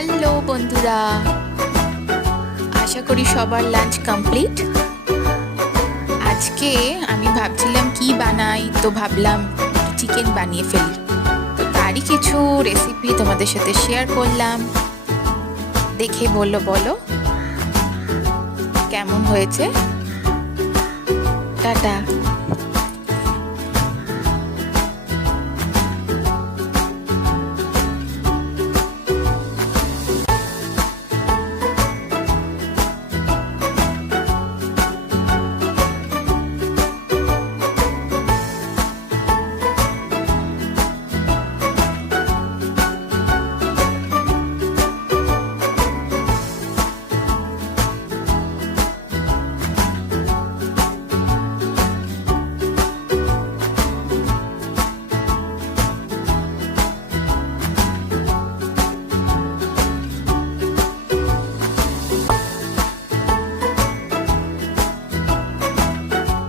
Hello বন্ধুরা, আশা করি সবার লাঞ্চ কমপ্লিট। আজকে আমি ভাবছিলাম কি বানাই, তো ভাবলাম চিকেন বানিয়ে ফেলি। তো তারই কিছু রেসিপি তোমাদের সাথে শেয়ার করলাম, দেখে বলো কেমন হয়েছে। টাটা।